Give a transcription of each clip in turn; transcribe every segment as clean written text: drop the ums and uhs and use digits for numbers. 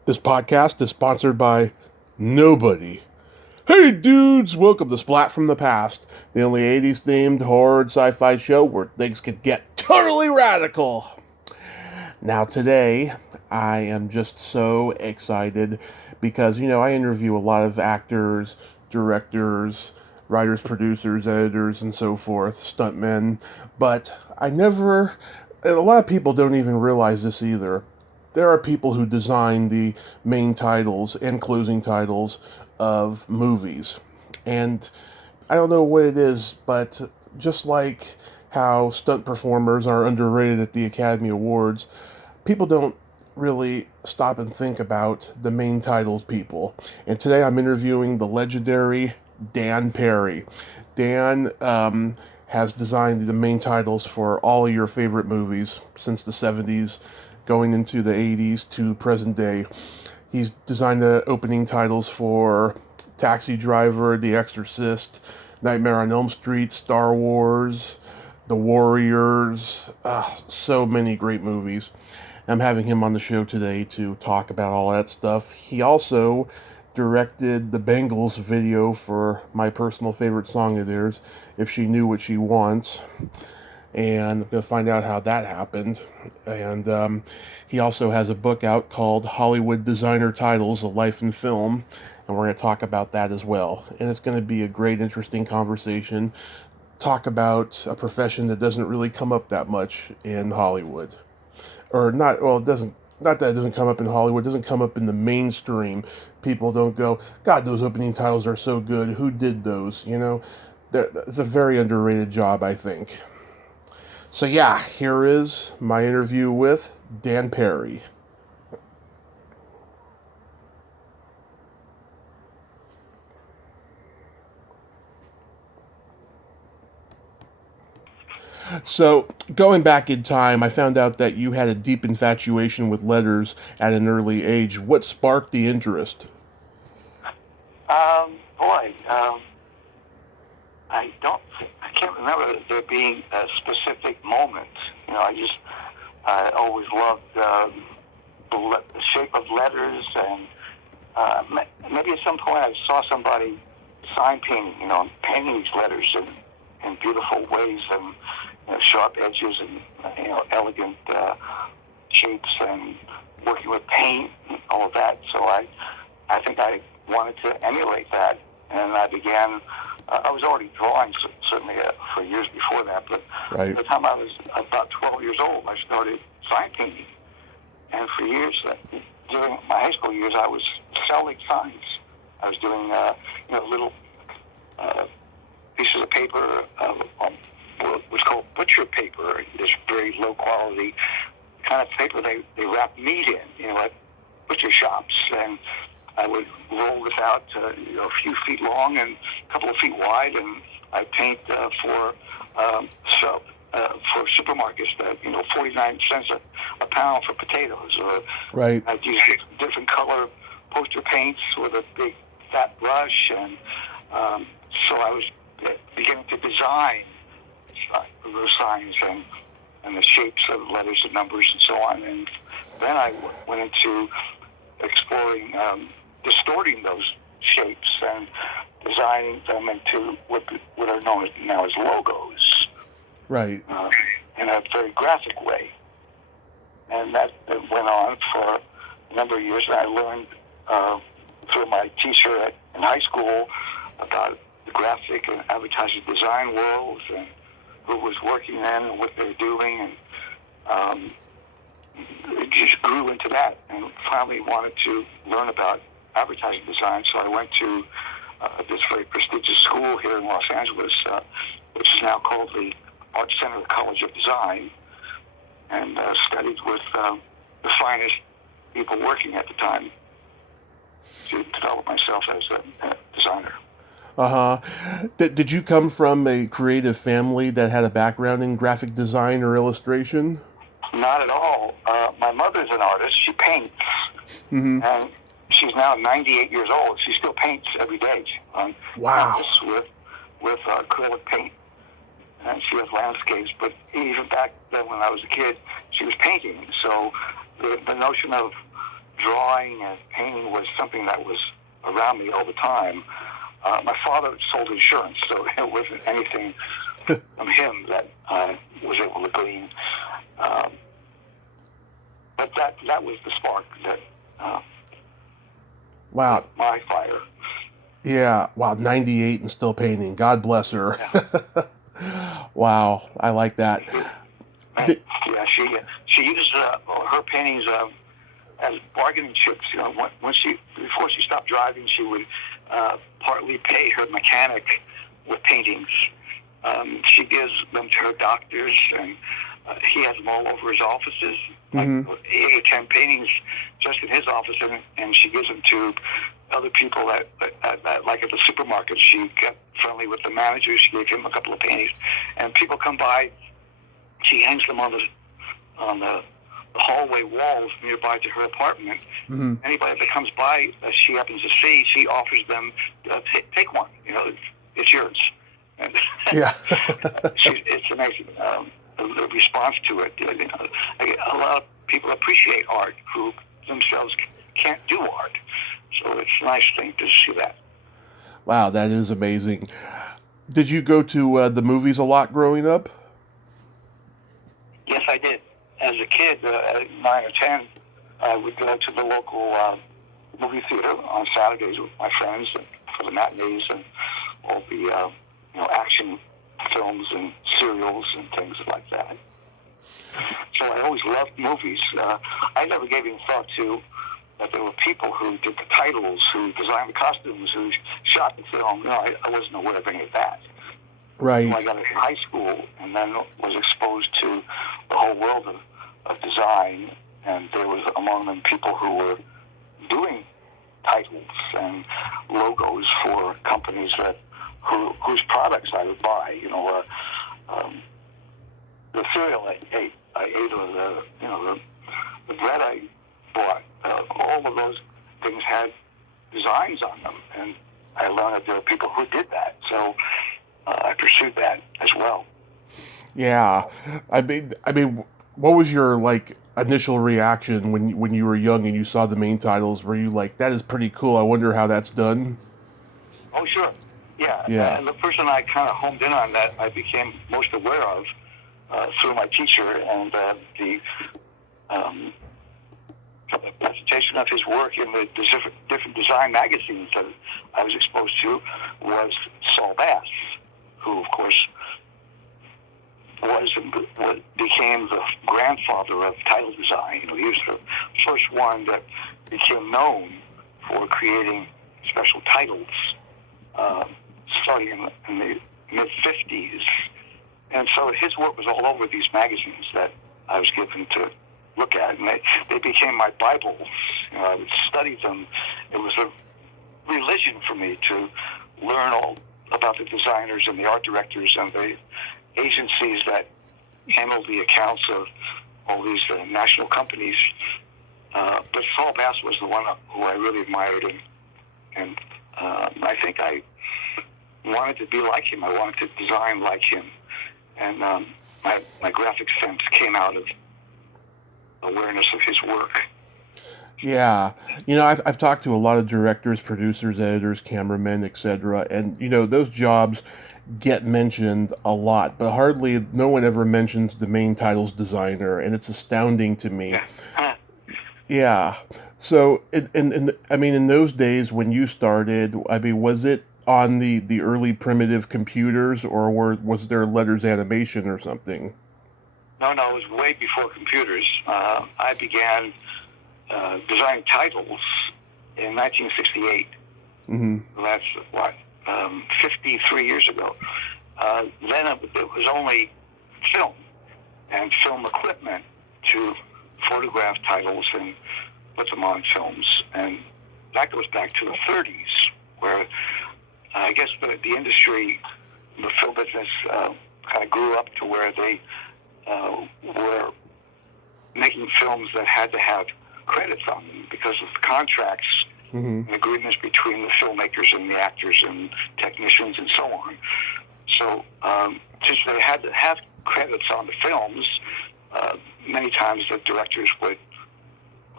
This podcast is sponsored by nobody. Hey dudes, welcome to Splat from the Past, the only 80s themed horror and sci-fi show where things could get totally radical. Now today, I am just so excited because, I interview a lot of actors, directors, writers, producers, editors, and so forth, stuntmen, but and a lot of people don't even realize this either. There are people who design the main titles and closing titles of movies. And I don't know what it is, but just like how stunt performers are underrated at the Academy Awards, people don't really stop and think about the main titles people. And today I'm interviewing the legendary Dan Perri. Dan has designed the main titles for all of your favorite movies since the 70s, going into the 80s to present day. He's designed the opening titles for Taxi Driver, The Exorcist, Nightmare on Elm Street, Star Wars, The Warriors, so many great movies. I'm having him on the show today to talk about all that stuff. He also directed the Bangles video for my personal favorite song of theirs, If She Knew What She Wants. And I'm going to find out how that happened. And he also has a book out called Hollywood Designer Titles, A Life in Film. And we're going to talk about that as well. And it's going to be a great, interesting conversation. Talk about a profession that doesn't really come up that much in Hollywood. Or not, well, it doesn't, not that it doesn't come up in Hollywood, it doesn't come up in the mainstream. People don't go, God, those opening titles are so good. Who did those? It's a very underrated job, I think. So yeah, here is my interview with Dan Perri. So, going back in time, I found out that you had a deep infatuation with letters at an early age. What sparked the interest? Boy, I can't remember there being a specific moment. I always loved the shape of letters, and maybe at some point I saw somebody sign painting, painting these letters in beautiful ways and sharp edges and elegant shapes and working with paint and all of that. So I think I wanted to emulate that, and I began. I was already drawing certainly for years before that, but Right. by the time I was about 12 years old, I started sign painting, and for years during my high school years, I was selling signs. I was doing little pieces of paper, what's called butcher paper. This very low quality kind of paper they wrap meat in, at butcher shops, and I would roll this out a few feet long and a couple of feet wide, and I paint for supermarkets that 49 cents a pound for potatoes, or Right. I'd use different color poster paints with a big fat brush, and so I was beginning to design those signs and the shapes of letters and numbers and so on, and then I went into exploring distorting those shapes and designing them into what are known now as logos, Right. in a very graphic way. And that went on for a number of years. And I learned through my teacher in high school about the graphic and advertising design worlds and who was working then and what they were doing, and it just grew into that, and finally wanted to learn about advertising design. So I went to this very prestigious school here in Los Angeles, which is now called the Art Center College of Design, and studied with the finest people working at the time to develop myself as a designer. Uh-huh. Did you come from a creative family that had a background in graphic design or illustration? Not at all. My mother's an artist. She paints, Mm-hmm. and she's now 98 years old. She still paints every day on Wow. canvas with acrylic paint, and she has landscapes. But even back then, when I was a kid, she was painting. So the notion of drawing and painting was something that was around me all the time. My father sold insurance, so it wasn't anything from him that I was able to glean. But that was the spark that Wow. my fire. Yeah. Wow. 98 and still painting. God bless her. Yeah. Wow. I like that. Yeah, she used her paintings as bargaining chips. You know, before she stopped driving, she would partly pay her mechanic with paintings. She gives them to her doctors, and he has them all over his offices. Mm-hmm. Like 8 or 10 paintings just in his office, and she gives them to other people that like at the supermarket. She got friendly with the manager. She gave him a couple of paintings, and people come by. She hangs them on the hallway walls nearby to her apartment. Mm-hmm. Anybody that comes by that she happens to see, she offers them, take one. You know, it's yours. And Yeah. it's amazing. The response to it. You know, a lot of people appreciate art who themselves can't do art. So it's a nice thing to see that. Wow, that is amazing. Did you go to the movies a lot growing up? Yes, I did. As a kid, at 9 or 10, I would go to the local movie theater on Saturdays with my friends for the matinees and all the action films and serials and things like that. So I always loved movies. I never gave any thought to that there were people who did the titles, who designed the costumes, who shot the film. No, I wasn't aware of any of that. Right. So I got into high school and then was exposed to the whole world of design, and there was among them people who were doing titles and logos for companies whose products I would buy. You know, the cereal I ate, or the bread I bought. All of those things had designs on them, and I learned that there were people who did that. So I pursued that as well. Yeah. I mean, what was your initial reaction when you were young and you saw the main titles? Were you like, that is pretty cool, I wonder how that's done? Oh, sure. Yeah. Yeah. And the person I kind of homed in on that I became most aware of through my teacher and the presentation of his work in the different design magazines that I was exposed to was Saul Bass, who, of course, became the grandfather of title design. You know, he was the first one that became known for creating special titles, starting in the mid-50s. And so his work was all over these magazines that I was given to look at, and they became my Bibles. You know, I would study them. It was a religion for me to learn all about the designers and the art directors and the agencies that handled the accounts of all these national companies. But Saul Bass was the one who I really admired, and I think I wanted to be like him. I wanted to design like him, and my graphic sense came out of awareness of his work. Yeah. You know, I've talked to a lot of directors, producers, editors, cameramen, etc., and those jobs get mentioned a lot, but hardly no one ever mentions the main title's designer, and it's astounding to me. Yeah. So, in those days when you started, was it on the early primitive computers, or was there letters animation or something? No, it was way before computers. I began designing titles in 1968. Mm-hmm. That's 53 years ago. Then it was only film and film equipment to photograph titles and put them on films. And that goes back to the 30s, where I guess the industry, the film business, kind of grew up to where they were making films that had to have credits on them because of the contracts and agreements between the filmmakers and the actors and technicians and so on. So since they had to have credits on the films, many times the directors would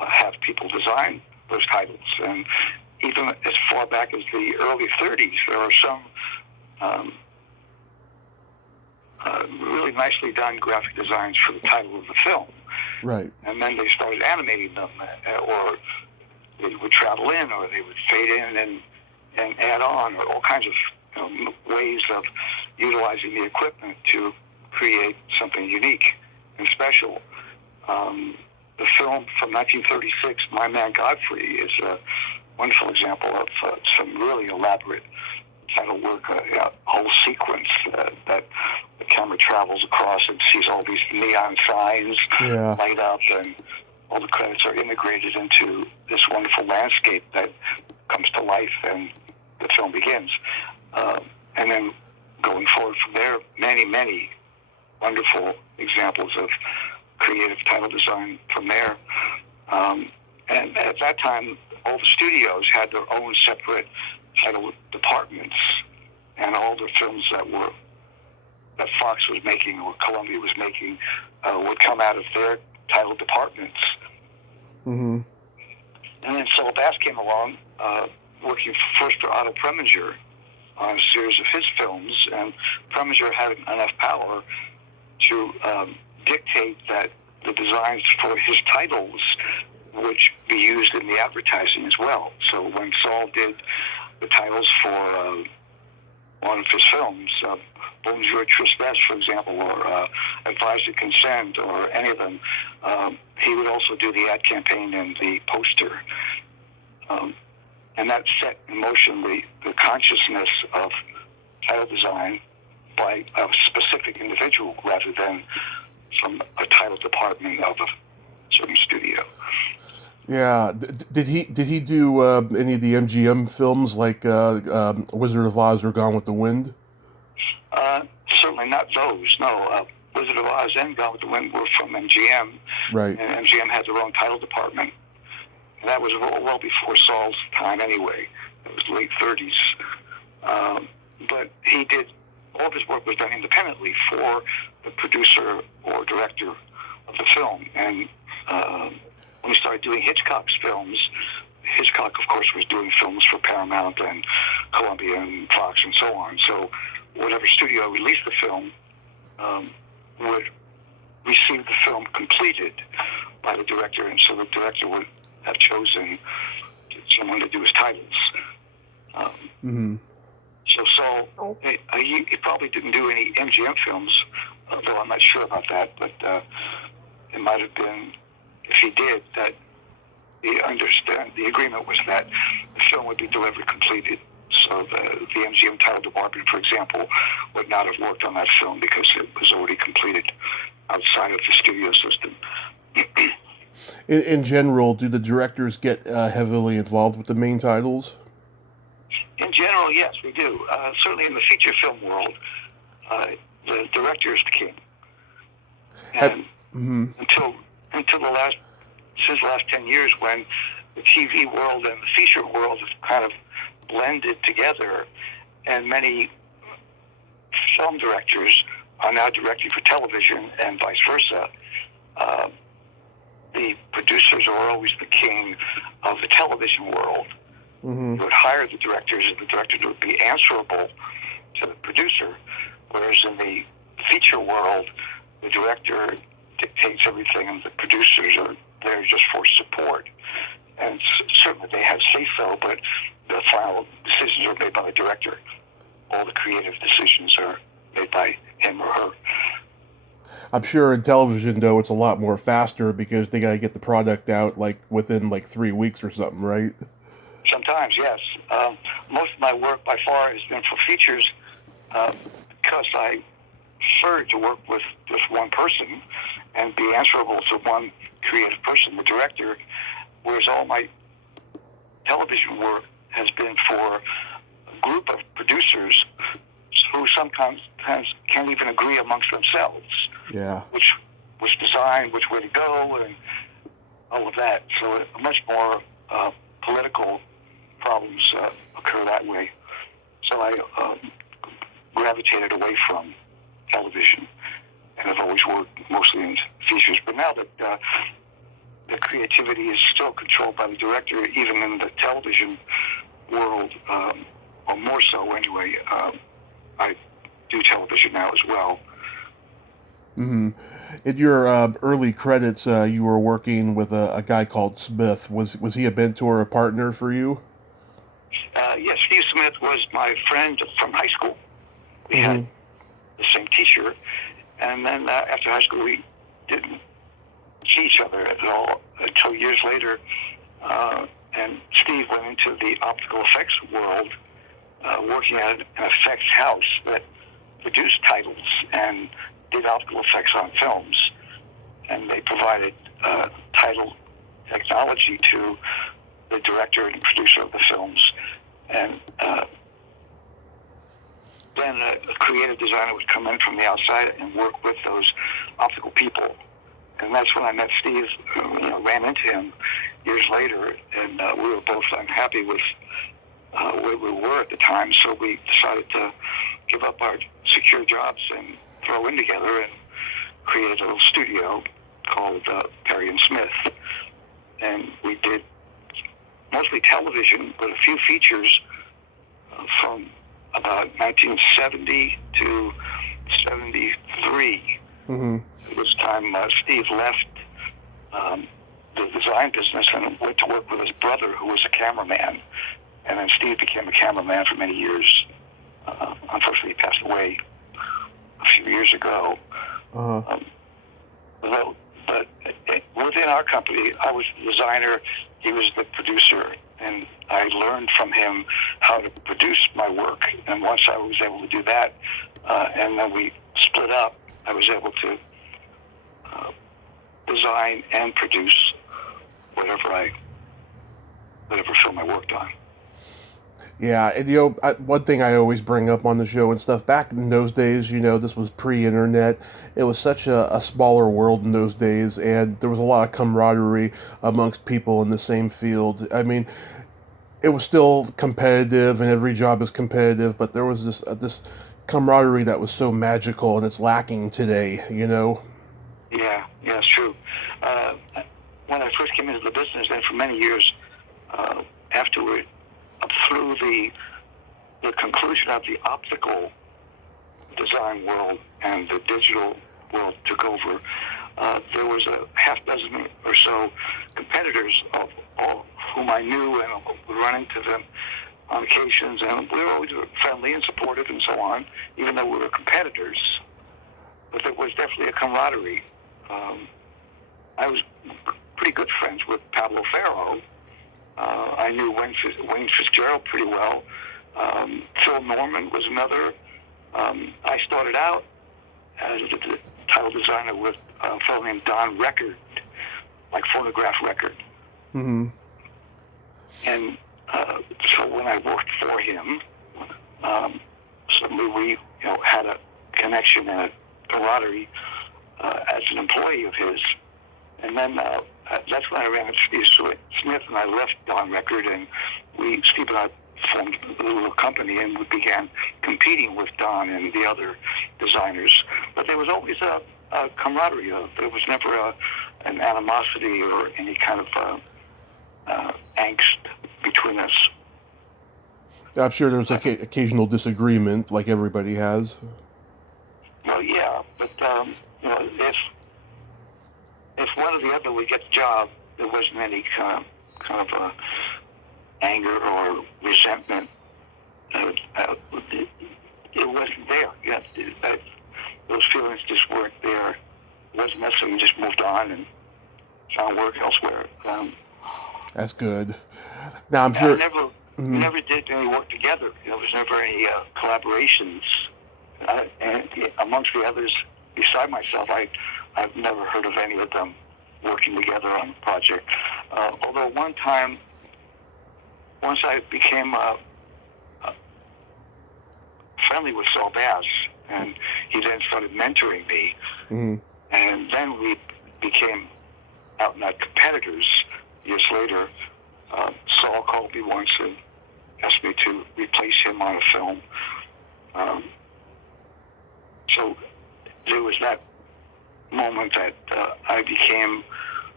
have people design those titles. And even as far back as the early 30s, there are some really nicely done graphic designs for the title of the film. Right. And then they started animating them, or they would travel in, or they would fade in and add on, or all kinds of ways of utilizing the equipment to create something unique and special. The film from 1936, My Man Godfrey, is a wonderful example of some really elaborate title work, a whole sequence that the camera travels across and sees all these neon signs light up, and all the credits are integrated into this wonderful landscape that comes to life, and the film begins. And then going forward from there, many, many wonderful examples of creative title design from there. And at that time, all the studios had their own separate title departments, and all the films that Fox was making or Columbia was making would come out of their title departments. Mm-hmm. And then Saul Bass came along, working first for Otto Preminger on a series of his films, and Preminger had enough power to dictate that the designs for his titles would be used in the advertising as well. So when Saul did the titles for one of his films, Bonjour Tristesse, for example, or Advise to Consent, or any of them, he would also do the ad campaign and the poster. And that set in motion the consciousness of title design by a specific individual rather than from a title department of a certain studio. Yeah. Did he do any of the MGM films like Wizard of Oz or Gone with the Wind? Certainly not those. No. Wizard of Oz and Gone with the Wind were from MGM. Right. And MGM had their own title department. And that was well before Saul's time anyway. It was late 30s. But he did, all of his work was done independently for the producer or director of the film. And when he started doing Hitchcock's films, Hitchcock, of course, was doing films for Paramount and Columbia and Fox and so on. So whatever studio released the film would receive the film completed by the director, and so the director would have chosen someone to do his titles. Mm-hmm. So Saul, he probably didn't do any MGM films, though I'm not sure about that, but it might have been, if he did, that the agreement was that the film would be delivered completed. So the MGM title department, for example, would not have worked on that film because it was already completed outside of the studio system. In general, do the directors get heavily involved with the main titles? In general, yes, we do. Certainly in the feature film world, the director is the king. And until the last 10 years, when the TV world and the feature world have kind of blended together, and many film directors are now directing for television and vice versa. The producers are always the king of the television world. Mm-hmm. You would hire the directors, and the director would be answerable to the producer, whereas in the feature world, the director dictates everything, and the producers are there just for support. And certainly they have say-so, but the final decisions are made by the director. All the creative decisions are made by him or her. I'm sure in television, though, it's a lot more faster because they got to get the product out within 3 weeks or something, right? Sometimes, yes. Most of my work by far has been for features because I prefer to work with just one person and be answerable to one creative person, the director, whereas all my television work has been for a group of producers who sometimes can't even agree amongst themselves. Yeah. Which design, which way to go, and all of that. So much more political problems occur that way. So I gravitated away from television, and I've always worked mostly in features. But now that the creativity is still controlled by the director, even in the television world, or more so anyway. I do television now as well. Mm-hmm. In your early credits, you were working with a guy called Smith. Was he a mentor, a partner for you? Yes, Steve Smith was my friend from high school. We had the same teacher, and then after high school, we didn't see each other at all until years later. And Steve went into the optical effects world, working at an effects house that produced titles and did optical effects on films. And they provided title technology to the director and producer of the films. And then a creative designer would come in from the outside and work with those optical people. And that's when I met Steve, ran into him years later, and we were both unhappy with where we were at the time, so we decided to give up our secure jobs and throw in together and create a little studio called Perri and Smith. And we did mostly television, but a few features from about 1970 to 73. Mm-hmm. At this time, Steve left the design business and went to work with his brother, who was a cameraman. And then Steve became a cameraman for many years. Unfortunately, he passed away a few years ago. But within our company, I was the designer, he was the producer, and I learned from him how to produce my work. And once I was able to do that, and then we split up, I was able to design and produce whatever film I worked on. Yeah, and one thing I always bring up on the show and stuff, back in those days, this was pre-internet. It was such a smaller world in those days, and there was a lot of camaraderie amongst people in the same field. I mean, it was still competitive, and every job is competitive, but there was this camaraderie that was so magical, and it's lacking today, Yeah, it's true. When I first came into the business, and for many years afterward, up through the conclusion of the optical design world and the digital world took over, there was a half dozen or so competitors of all whom I knew and would run into them on occasions, and we were always friendly and supportive and so on, even though we were competitors. But there was definitely a camaraderie. I was pretty good friends with Pablo Ferro. I knew Wayne Fitzgerald pretty well. Phil Norman was another. I started out as a title designer with a fellow named Don Record, like Phonograph Record. Mm-hmm. And so when I worked for him, suddenly we had a connection and a camaraderie as an employee of his. And then that's when I ran into Steve Smith, and I left Don Record, and Steve and I formed a little company, and we began competing with Don and the other designers. But there was always a camaraderie. There was never an animosity or any kind of angst between us. I'm sure there was occasional disagreement, like everybody has. Well, yeah, but if one or the other would get the job, there wasn't any kind of anger or resentment. It wasn't there. Those feelings just weren't there. It wasn't necessarily. You just moved on and found work elsewhere. That's good. Now I'm sure. We never did any work together. There was never any collaborations. And amongst the others, beside myself, I've never heard of any of them working together on a project. Although one time, once I became friendly with Saul Bass, and he then started mentoring me, and then we became out-and-out competitors years later. Saul called me once and asked me to replace him on a film. So there was that moment that I became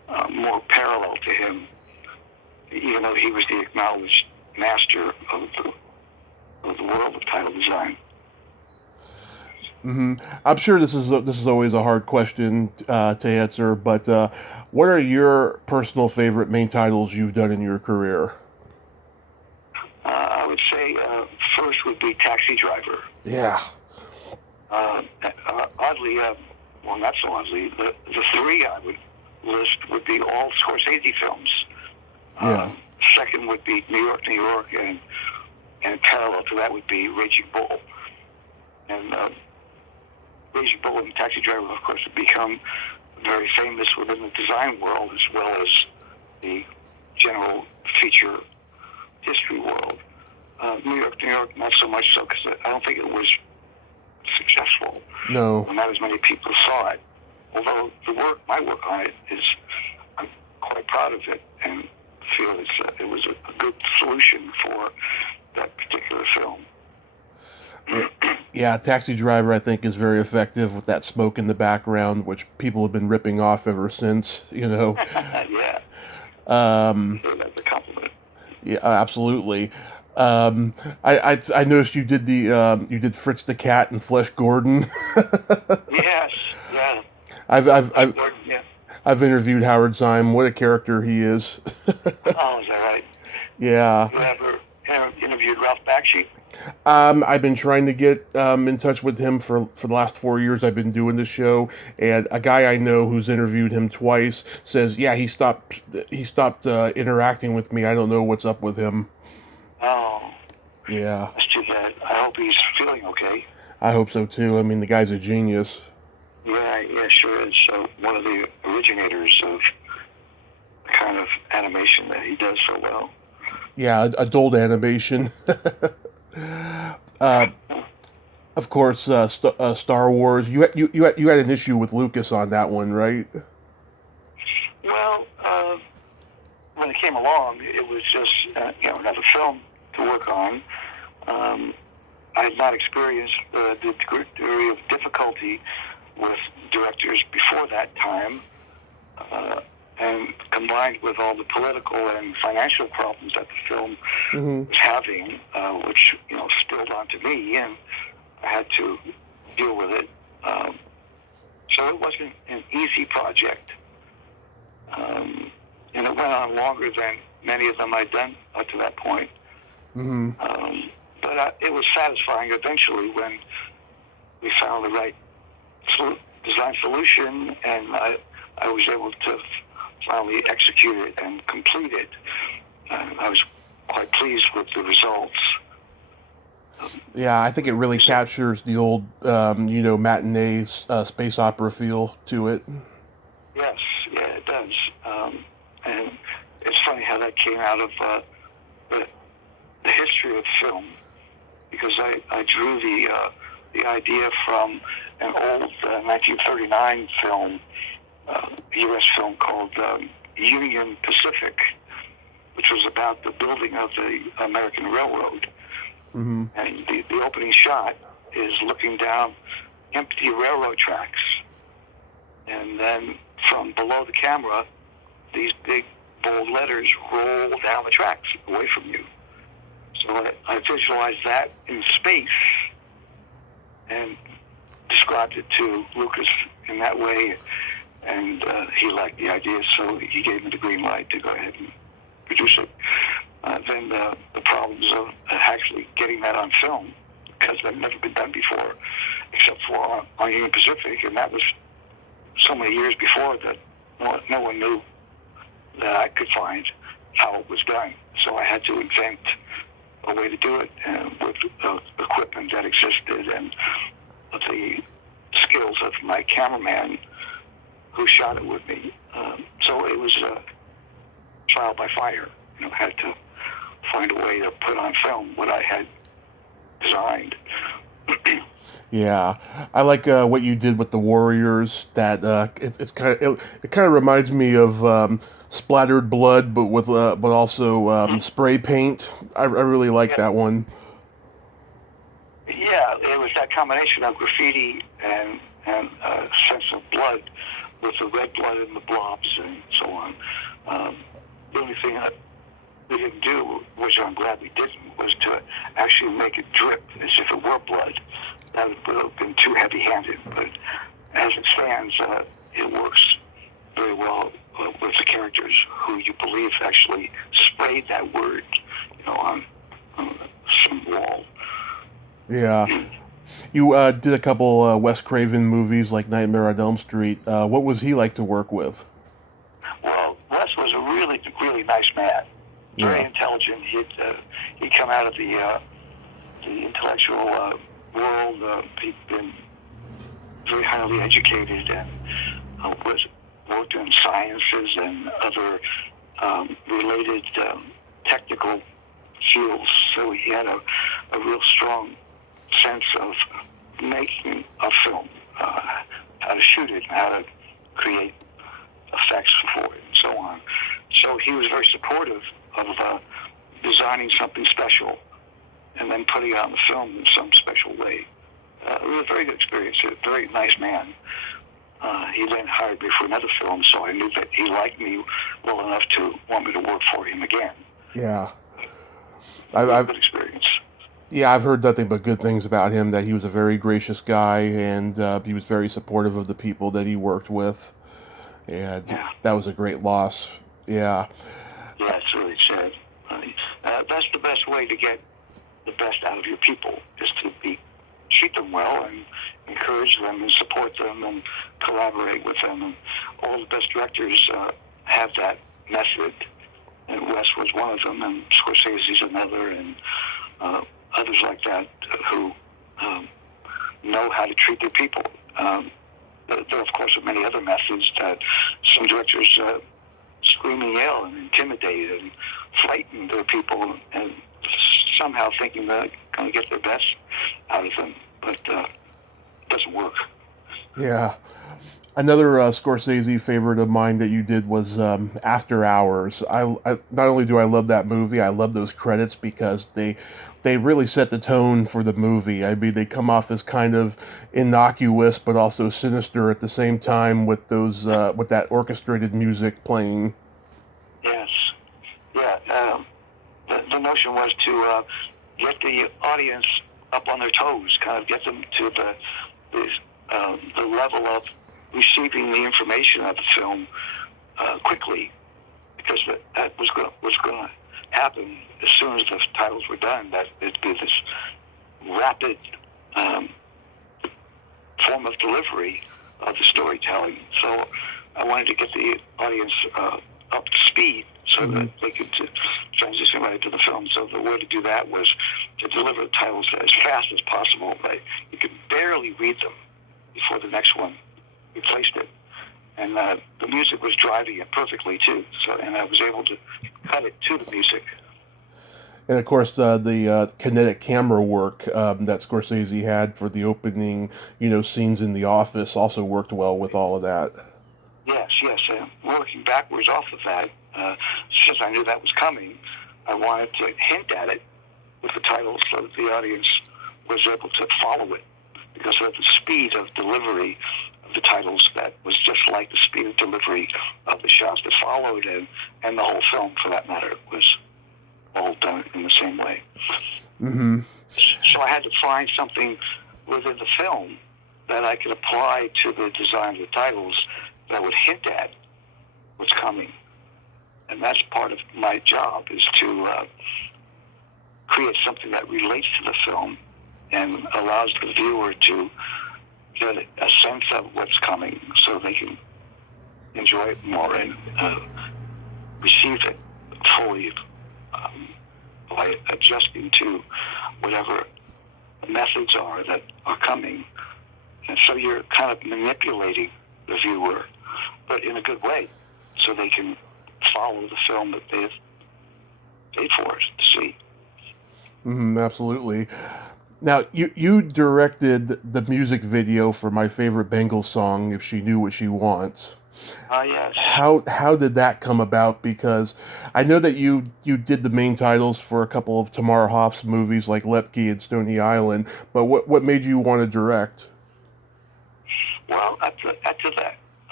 more parallel to him, even though he was the acknowledged master of the world of title design. I'm sure this is always a hard question to answer, but what are your personal favorite main titles you've done in your career? I would say first would be Taxi Driver. Yeah. Oddly, well, not so oddly, the three I would list would be all Scorsese films. Yeah. Second would be New York, New York, and parallel to that would be Raging Bull. And Raging Bull and Taxi Driver, of course, have become very famous within the design world as well as the general feature history world. New York, not so much so, because I don't think it was successful. No. Not as many people saw it. Although my work on it I'm quite proud of it and feel it was a good solution for that particular film. Yeah, Taxi Driver, I think, is very effective with that smoke in the background, which people have been ripping off ever since, Yeah. So that's a compliment. Yeah, absolutely. I noticed you did Fritz the Cat and Flesh Gordon. Yes, yeah. Yeah. I've interviewed Howard Zime. What a character he is. Oh, is that right? Yeah. You ever interviewed Ralph Bakshi? I've been trying to get in touch with him for the last 4 years I've been doing the show, and a guy I know who's interviewed him twice says, yeah, he stopped interacting with me. I don't know what's up with him. Oh. Yeah. That's too bad. I hope he's feeling okay. I hope so too. I mean, the guy's a genius. Yeah, sure is. So one of the originators of the kind of animation that he does so well. Yeah, adult animation. Of course, Star Wars. You had an issue with Lucas on that one, right? Well, when it came along, it was just another film to work on. I had not experienced the degree of difficulty with directors before that time, and combined with all the political and financial problems that the film was having, which spilled onto me, and I had to deal with it. So it wasn't an easy project, and it went on longer than many of them I'd done up to that point. But it was satisfying eventually when we found the right design solution, and I was able to finally execute it and complete it. I was quite pleased with the results. Yeah, I think it really captures the old, matinee space opera feel to it. Yes, yeah, it does. And it's funny how that came out of the history of film, because I drew the idea from an old 1939 film, a U.S. film called Union Pacific, which was about the building of the American Railroad. And the opening shot is looking down empty railroad tracks. And then from below the camera, these big, bold letters roll down the tracks away from you. So I visualized that in space and described it to Lucas in that way, and he liked the idea, so he gave me the green light to go ahead and produce it. Then the problems of actually getting that on film, because that had never been done before, except for on Union Pacific, and that was so many years before that no one knew that I could find how it was done. So I had to invent a way to do it with equipment that existed and the skills of my cameraman who shot it with me. So it was a trial by fire. I had to find a way to put on film what I had designed. Yeah, I like what you did with the Warriors. That it kind of reminds me of splattered blood, but with but also spray paint. I really like that one. Yeah, it was that combination of graffiti and sense of blood with the red blood and the blobs and so on. The only thing that we didn't do, which I'm glad we didn't, was to actually make it drip as if it were blood. That would have been too heavy-handed, but as it stands, it works very well with the characters who you believe actually sprayed that word, on some wall. Yeah. You did a couple Wes Craven movies like Nightmare on Elm Street. What was he like to work with? Well, Wes was a really, really nice man. Very intelligent. He'd come out of the intellectual world. He'd been very highly educated and worked in sciences and other related technical fields. So he had a real strong sense of making a film, how to shoot it, how to create effects for it, and so on. So he was very supportive of designing something special and then putting it on the film in some special way. It was a very good experience. A very nice man. He then hired me for another film, so I knew that he liked me well enough to want me to work for him again. Yeah. Good experience. Yeah, I've heard nothing but good things about him, that he was a very gracious guy, and he was very supportive of the people that he worked with. And that was a great loss. Yeah. Yeah, it's really sad. That's the best way to get the best out of your people, is to treat them well and encourage them and support them and collaborate with them. And all the best directors have that method. And Wes was one of them, and Scorsese's another, and others like that who know how to treat their people. There, of course, are many other methods that some directors scream and yell and intimidate and frighten their people, and somehow thinking they're going to get their best out of them, but it doesn't work. Yeah. Another Scorsese favorite of mine that you did was After Hours. I not only do I love that movie, I love those credits because they really set the tone for the movie. I mean, they come off as kind of innocuous but also sinister at the same time with those with that orchestrated music playing. Yes, yeah. The notion was to get the audience up on their toes, kind of get them to the level of receiving the information of the film quickly, because that was going to happen as soon as the titles were done. That it'd be this rapid form of delivery of the storytelling. So I wanted to get the audience up to speed so that they could transition right into the film. So the way to do that was to deliver the titles as fast as possible, but you could barely read them before the next one replaced it. And the music was driving it perfectly too. And I was able to cut it to the music. And of course, the kinetic camera work that Scorsese had for the opening, scenes in the office also worked well with all of that. Yes. Working backwards off of that, since I knew that was coming, I wanted to hint at it with the titles so that the audience was able to follow it, because of the speed of delivery of the titles that was just like the speed of delivery of the shots that followed, and the whole film, for that matter, was all done in the same way. Mm-hmm. So I had to find something within the film that I could apply to the design of the titles that would hint at what's coming. And that's part of my job, is to create something that relates to the film and allows the viewer to get a sense of what's coming so they can enjoy it more and receive it fully by adjusting to whatever methods are that are coming. And so you're kind of manipulating the viewer, but in a good way, so they can follow the film that they've paid for it to see. Absolutely. Now, you directed the music video for my favorite Bangles song, If She Knew What She Wants. Yes. How did that come about? Because I know that you did the main titles for a couple of Tamar Hoff's movies like Lepke and Stony Island, but what made you want to direct? Well, after that,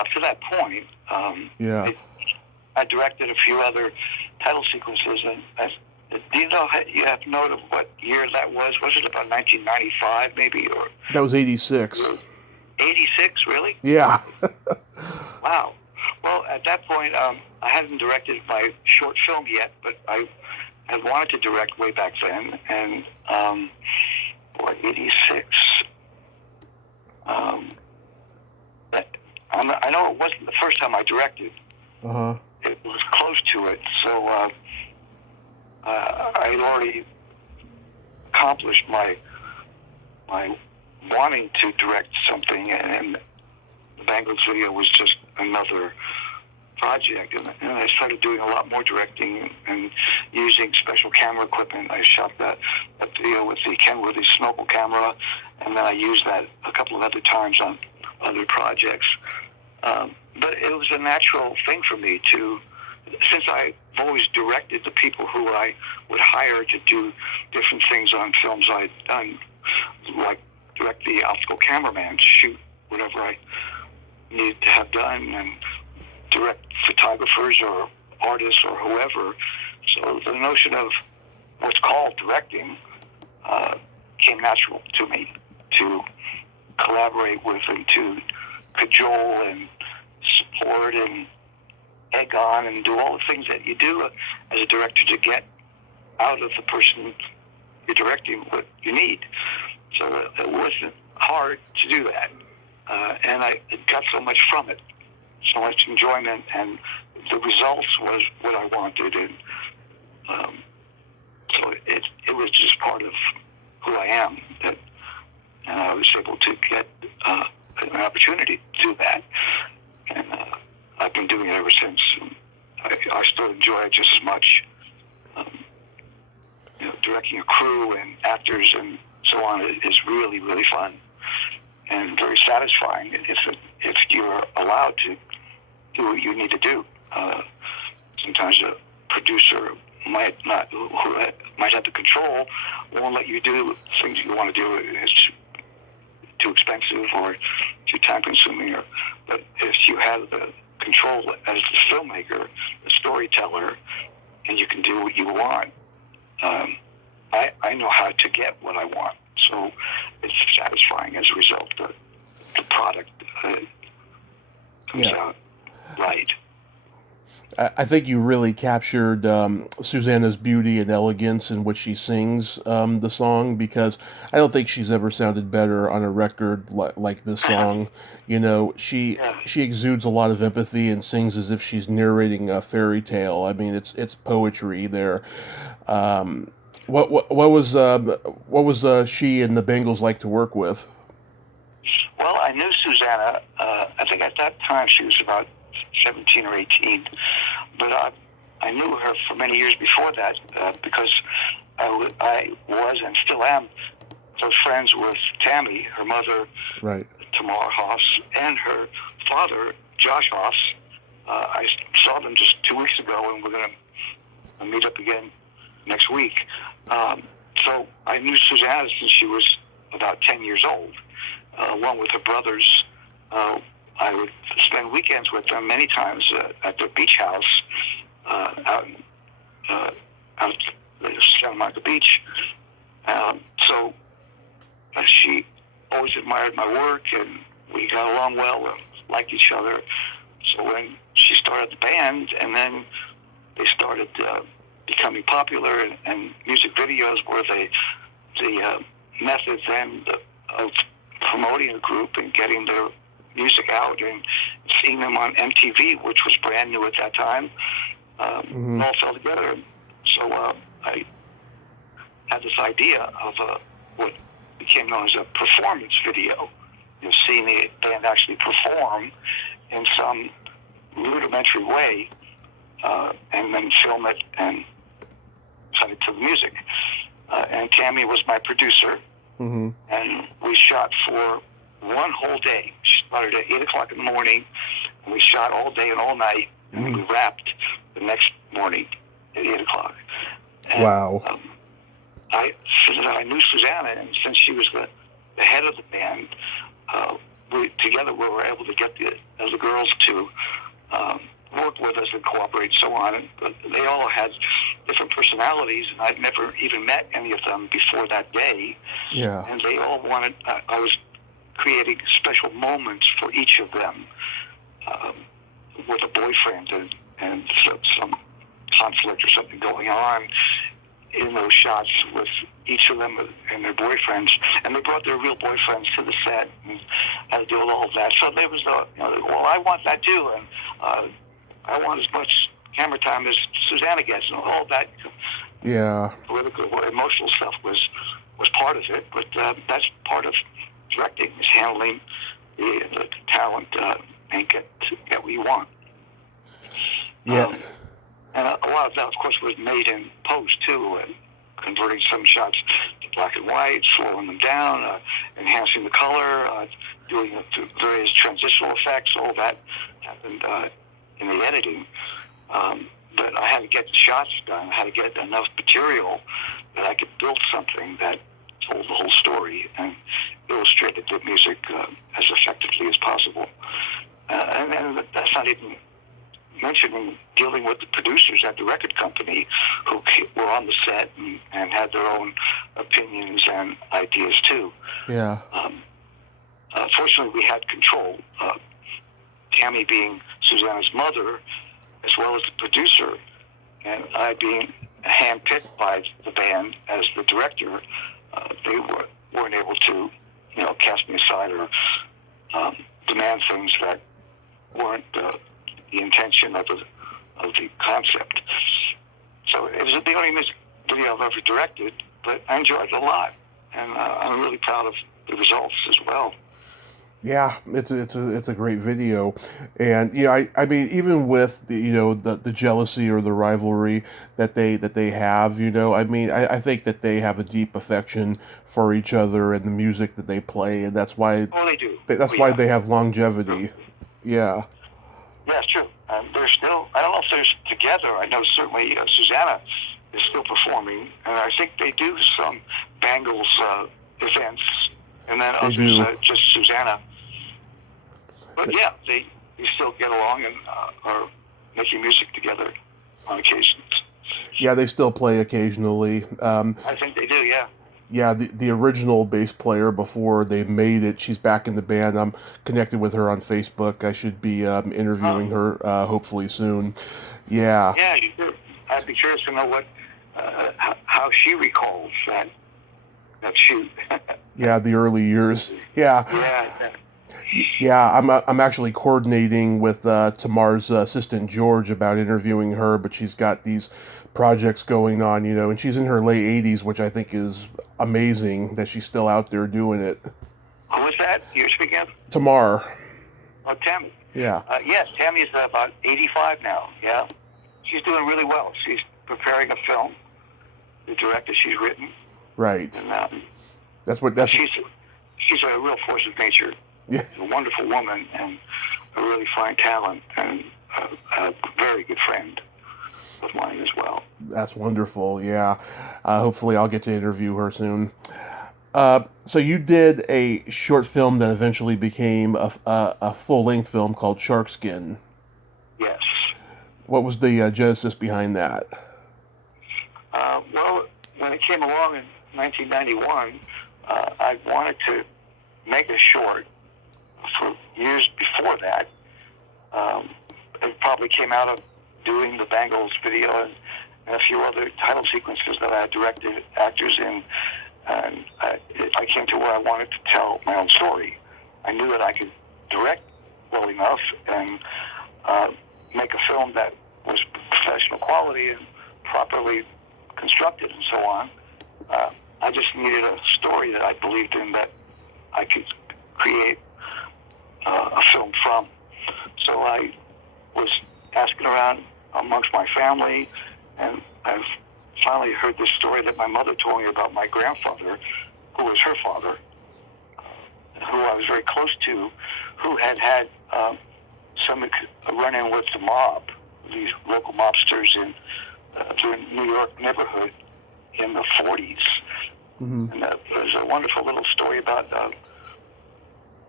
up to that point, Yeah. I directed a few other title sequences, and do you know, you have note of what year that was? Was it about 1995 maybe, or That was 86. 86? Really? Yeah. Wow. Well, at that point, I hadn't directed my short film yet, but I had wanted to direct way back then, and 86. I know it wasn't the first time I directed. Uh-huh. It was close to it, so I had already accomplished my wanting to direct something, and the Bangles video was just another project, and I started doing a lot more directing and using special camera equipment. I shot that video with the Ken Worthy Snowball camera, and then I used that a couple of other times on other projects. But it was a natural thing for me to, since I've always directed the people who I would hire to do different things on films I'd done, like direct the optical cameraman, shoot whatever I needed to have done, and direct photographers or artists or whoever. So the notion of what's called directing came natural to me, to collaborate with and to cajole and support and egg on and do all the things that you do as a director to get out of the person you're directing what you need. So it wasn't hard to do that. And I got so much from it, so much enjoyment, and the results was what I wanted. And so it was just part of who I am, and I was able to get an opportunity to do that. And I've been doing it ever since. I still enjoy it just as much. Directing a crew and actors and so on is really, really fun and very satisfying if you're allowed to do what you need to do. Sometimes a producer might not, who might have the control, won't let you do things you want to do. It's too expensive or too time-consuming. But if you have the control as the filmmaker, the storyteller, and you can do what you want, I know how to get what I want. So it's satisfying as a result. The product comes out right. I think you really captured Susanna's beauty and elegance in which she sings the song, because I don't think she's ever sounded better on a record like this song. She exudes a lot of empathy and sings as if she's narrating a fairy tale. I mean, it's poetry there. What was she and the Bangles like to work with? Well, I knew Susanna. I think at that time she was about 17 or 18, but I knew her for many years before that because I was and still am close friends with Tammy, her mother, right, Tamar Hoffs, and her father, Josh Hoffs. I saw them just 2 weeks ago, and we're going to meet up again next week. So I knew Susanna since she was about 10 years old, along with her brothers. I would spend weekends with them many times at their beach house out Santa Monica Beach. So she always admired my work, and we got along well and liked each other. So when she started the band, and then they started becoming popular, and music videos were the method then of promoting a group and getting their music out and seeing them on MTV, which was brand new at that time. It all fell together. So I had this idea of what became known as a performance video. Seeing the band actually perform in some rudimentary way, and then film it and send it to the music. And Tammy was my producer, and we shot for one whole day. She started at 8 o'clock in the morning, and we shot all day and all night, and we wrapped the next morning at 8 o'clock. And, wow. I knew Susanna, and since she was the head of the band, together we were able to get the girls to work with us and cooperate and so on. But they all had different personalities, and I'd never even met any of them before that day. Yeah. And they all wanted, I was creating special moments for each of them with a boyfriend and some conflict or something going on in those shots with each of them and their boyfriends, and they brought their real boyfriends to the set and had to do all of that. So there was, well, I want that too, and I want as much camera time as Susanna gets, and all that. Yeah. Political, emotional stuff was part of it, but that's part of directing, is handling the talent and get what you want. Yeah. And a lot of that, of course, was made in post, too, and converting some shots to black and white, slowing them down, enhancing the color, doing various transitional effects. All that happened in the editing. But I had to get the shots done. I had to get enough material that I could build something that told the whole story and illustrated the music as effectively as possible. And that's not even mentioning dealing with the producers at the record company who were on the set and had their own opinions and ideas too. Yeah. Fortunately, we had control. Tammy being Susanna's mother, as well as the producer, and I being handpicked by the band as the director, they weren't able to, cast me aside or demand things that weren't the intention of the concept. So it was the only music video I've ever directed, but I enjoyed it a lot, and I'm really proud of the results as well. Yeah, it's a great video, and I mean, even with the jealousy or the rivalry that they have, I mean, I think that they have a deep affection for each other and the music that they play, and that's why they do. That's why they have longevity. Yeah. Yeah, it's true. They're still, I don't know if they're together. I know certainly Susanna is still performing, and I think they do some Bangles events, and then others, just Susanna. But yeah, they still get along and are making music together on occasions. Yeah, they still play occasionally. I think they do, yeah. Yeah, the original bass player before they made it, she's back in the band. I'm connected with her on Facebook. I should be interviewing her hopefully soon. Yeah. Yeah, I'd be curious to know what how she recalls that shoot. Yeah, the early years. Yeah. Yeah. Yeah, I'm actually coordinating with Tamar's assistant George about interviewing her, but she's got these projects going on, and she's in her late 80s, which I think is amazing that she's still out there doing it. Who is that you're speaking of? Tamar. Oh, Tammy. Yeah. Yes, Tammy's about 85 now. Yeah, she's doing really well. She's preparing a film, the director she's written. Right. And She's a real force of nature. Yeah. A wonderful woman and a really fine talent and a very good friend of mine as well. That's wonderful, yeah. Hopefully I'll get to interview her soon. So you did a short film that eventually became a full-length film called Sharkskin. Yes. What was the genesis behind that? Well, when it came along in 1991, I wanted to make a short. For years before that, it probably came out of doing the Bangles video and a few other title sequences that I had directed actors in, and I came to where I wanted to tell my own story. I knew that I could direct well enough and make a film that was professional quality and properly constructed and so on. I just needed a story that I believed in that I could create a film from. So I was asking around amongst my family, and I've finally heard this story that my mother told me about my grandfather, who was her father, who I was very close to, who had a run-in with the mob, these local mobsters in the New York neighborhood in the 40s. Mm-hmm. And that was a wonderful little story about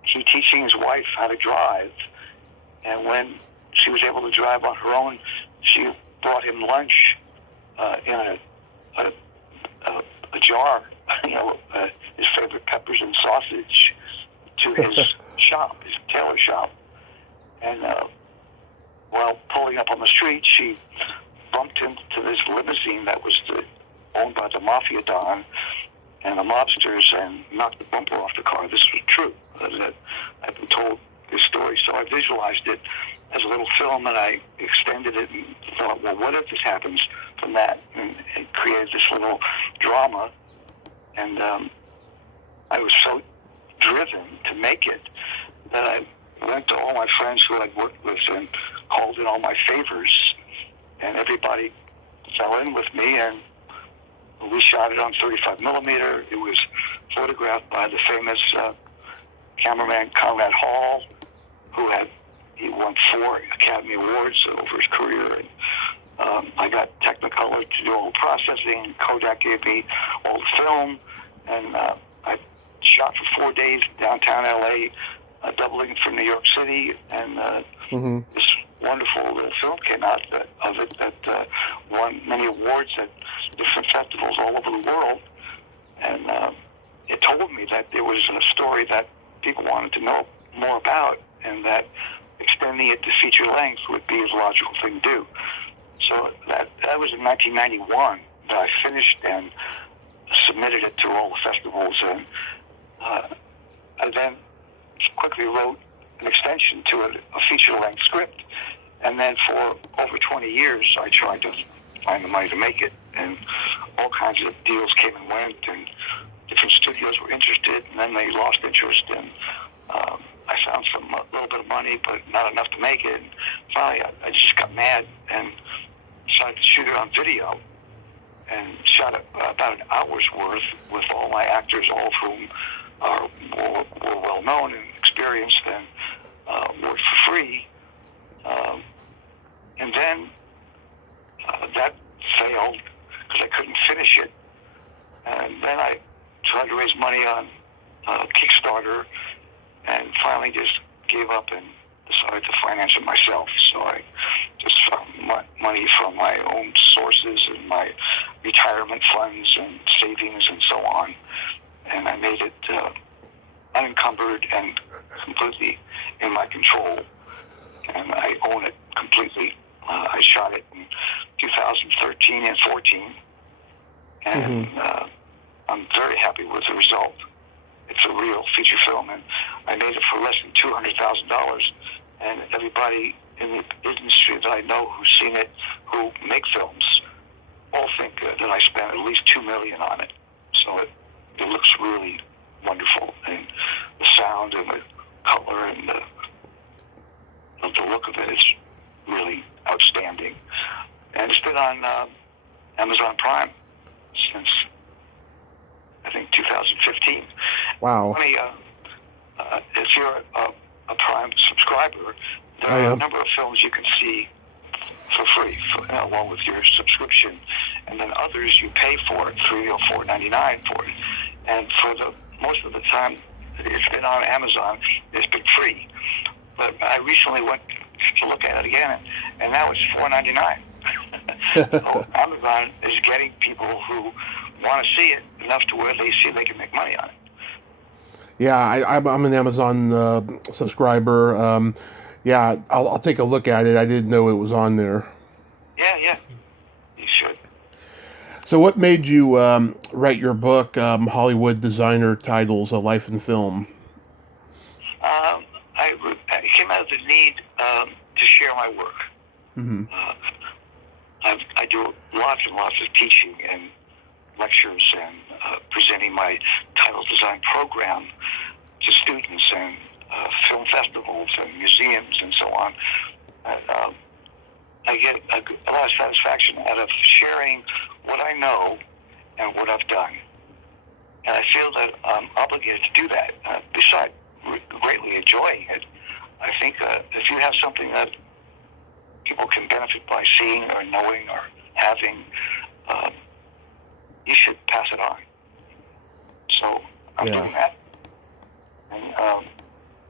he teaching his wife how to drive. And when she was able to drive on her own, she brought him lunch in a jar, his favorite peppers and sausage, to his shop, his tailor shop. And while pulling up on the street, she bumped into this limousine that was owned by the mafia don and the mobsters, and knocked the bumper off the car. This was true. I've been told this story, so I visualized it as a little film, and I extended it and thought, well, what if this happens from that? And created this little drama. And I was so driven to make it that I went to all my friends who I'd worked with and called in all my favors, and everybody fell in with me, and we shot it on 35 millimeter. It was photographed by the famous cameraman Conrad Hall, he won 4 Academy Awards over his career. And I got Technicolor to do all the processing. Kovac gave me all the film, and I shot for 4 days downtown LA, doubling from New York City, and this wonderful little film came out of it that won many awards at different festivals all over the world. And it told me that there was a story that people wanted to know more about, and that extending it to feature length would be a logical thing to do. So that was in 1991 that I finished and submitted it to all the festivals, and I then quickly wrote an extension to a feature-length script. And then for over 20 years, I tried to find the money to make it, and all kinds of deals came and went, and different studios were interested, and then they lost interest, and I found a little bit of money, but not enough to make it. And finally, I just got mad and decided to shoot it on video, and shot it about an hour's worth with all my actors, all of whom were well known and experienced, and worked for free. And then that failed because I couldn't finish it. And then I tried to raise money on Kickstarter, and finally just gave up and decided to finance it myself. So I just found money from my own sources and my retirement funds and savings and so on. And I made it unencumbered and completely in my control. And I own it completely. I shot it in 2013 and 14. And I'm very happy with the result. It's a real feature film, and I made it for less than $200,000. And everybody in the industry that I know who's seen it, who make films, all think that I spent at least $2 million on it. So it looks really wonderful, and the sound and the color and the look of it is really outstanding. And it's been on Amazon Prime since, I think, 2015. Wow. If you're a Prime subscriber, there are a number of films you can see for free, along with your subscription, and then others you pay for it, $3 or $4.99 for it. And for the most of the time it's been on Amazon, it's been free. But I recently went to look at it again, and now it's $4.99. So Amazon is getting people who want to see it enough to where they see they can make money on it. Yeah, I'm an Amazon subscriber. Yeah, I'll take a look at it. I didn't know it was on there. Yeah, you should. So what made you write your book, Hollywood Designer Titles, A Life in Film? I came out of the need to share my work. Mm-hmm. I do lots and lots of teaching and lectures and presenting my title design program to students and film festivals and museums and so on. And I get a lot of satisfaction out of sharing what I know and what I've done. And I feel that I'm obligated to do that, besides greatly enjoying it. I think if you have something that people can benefit by seeing or knowing or having, you should pass it on. So I'm doing that. And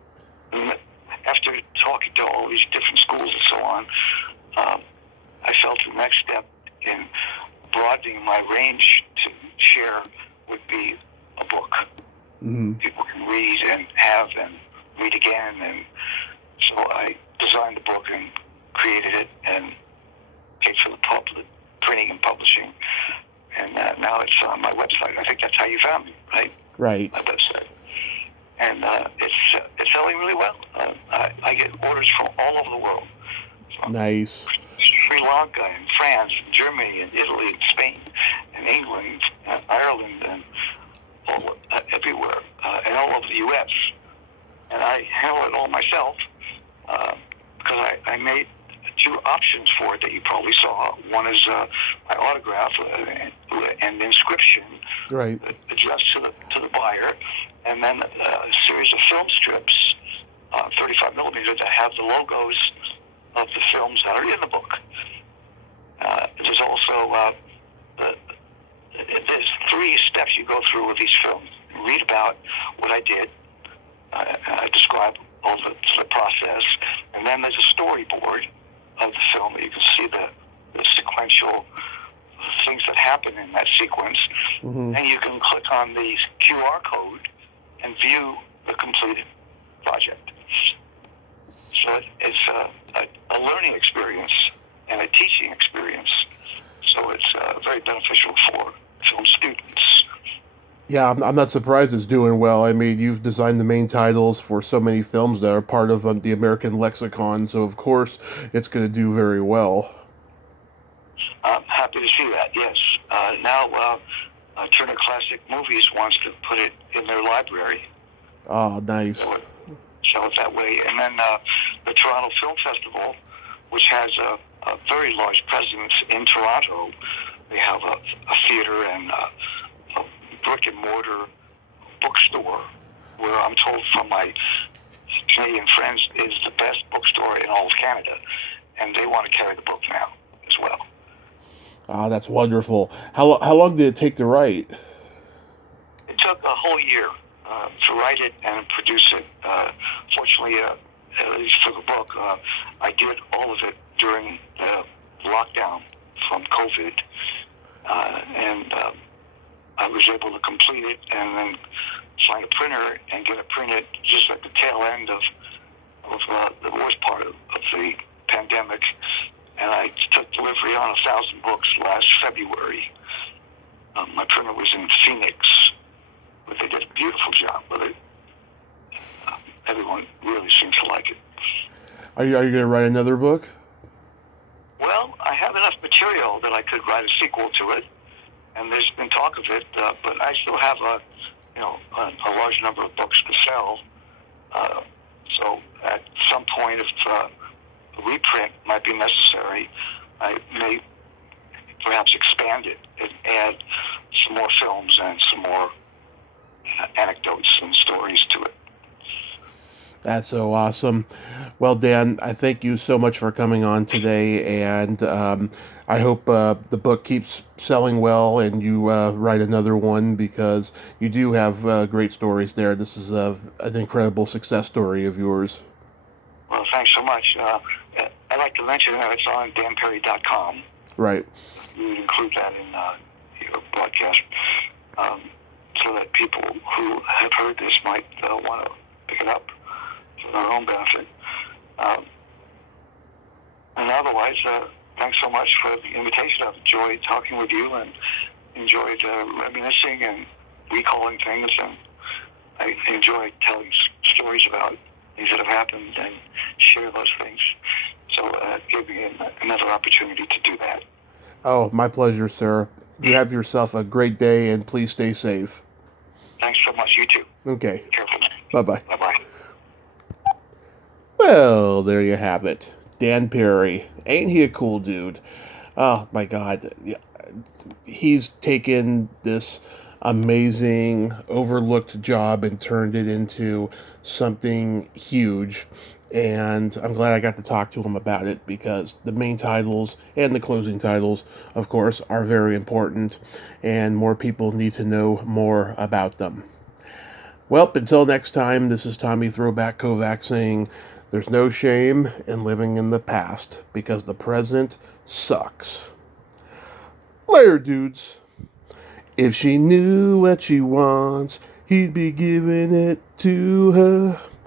after talking to all these different schools and so on, I felt the next step in broadening my range to share would be a book. Mm-hmm. People can read and have and read again, and so I designed the book and created it and paid for the printing and publishing, and now it's on my website. I think that's how you found me, right? Right. My website. And it's selling really well. I get orders from all over the world. From Nice. Sri Lanka and France and Germany and Italy and Spain and England and Ireland and everywhere and all over the U.S. And I handle it all myself because I made two options for it that you probably saw. One is my autograph and inscription, Right. addressed to the buyer, and then a series of film strips, 35 millimeter, that have the logos of the films that are in the book. There's also there's 3 steps you go through with each film. You read about what I did. I describe all the process, and then there's a storyboard of the film. You can see the sequential things that happen in that sequence, Mm-hmm. and you can click on the QR code and view the completed project. So it's a learning experience and a teaching experience. So it's very beneficial for film students. Yeah, I'm not surprised it's doing well. I mean, you've designed the main titles for so many films that are part of the American lexicon, so of course it's going to do very well. I'm happy to see that, yes. Now, Turner Classic Movies wants to put it in their library. Ah, nice. So it that way. And then the Toronto Film Festival, which has a very large presence in Toronto. They have a theater and a brick-and-mortar bookstore, where I'm told from my Canadian friends is the best bookstore in all of Canada, and they want to carry the book now as well. Ah, that's wonderful. How long did it take to write? It took a whole year to write it and produce it. Fortunately, at least for the book, I did all of it during the lockdown from COVID, and I was able to complete it and then find a printer and get it printed just at the tail end of the worst part of the pandemic. And I took delivery on 1,000 books last February. My printer was in Phoenix, but they did a beautiful job with it. Everyone really seems to like it. Are you going to write another book? Well, I have enough material that I could write a sequel to it, and there's been talk of it, but I still have a large number of books to sell. So at some point, if a reprint might be necessary, I may perhaps expand it and add some more films and some more anecdotes and stories to it. That's so awesome. Well, Dan, I thank you so much for coming on today, and I hope the book keeps selling well and you write another one, because you do have great stories there. This is an incredible success story of yours. Well, thanks so much. I'd like to mention that it's on danperri.com. Right. You would include that in your broadcast, so that people who have heard this might want to pick it up for their own benefit. And otherwise, thanks so much for the invitation. I've enjoyed talking with you and enjoyed reminiscing and recalling things, and I enjoy telling stories about things that have happened and share those things. So it gave me another opportunity to do that. Oh, my pleasure, sir. You have yourself a great day, and please stay safe. Thanks so much. You too. Okay. Careful. Bye-bye. Bye-bye. Well, there you have it. Dan Perri. Ain't he a cool dude? Oh, my God. He's taken this amazing, overlooked job and turned it into something huge. And I'm glad I got to talk to him about it, because the main titles and the closing titles, of course, are very important, and more people need to know more about them. Well, until next time, this is Tommy Throwback Kovac saying there's no shame in living in the past because the present sucks. Later, dudes. If she knew what she wants, he'd be giving it to her.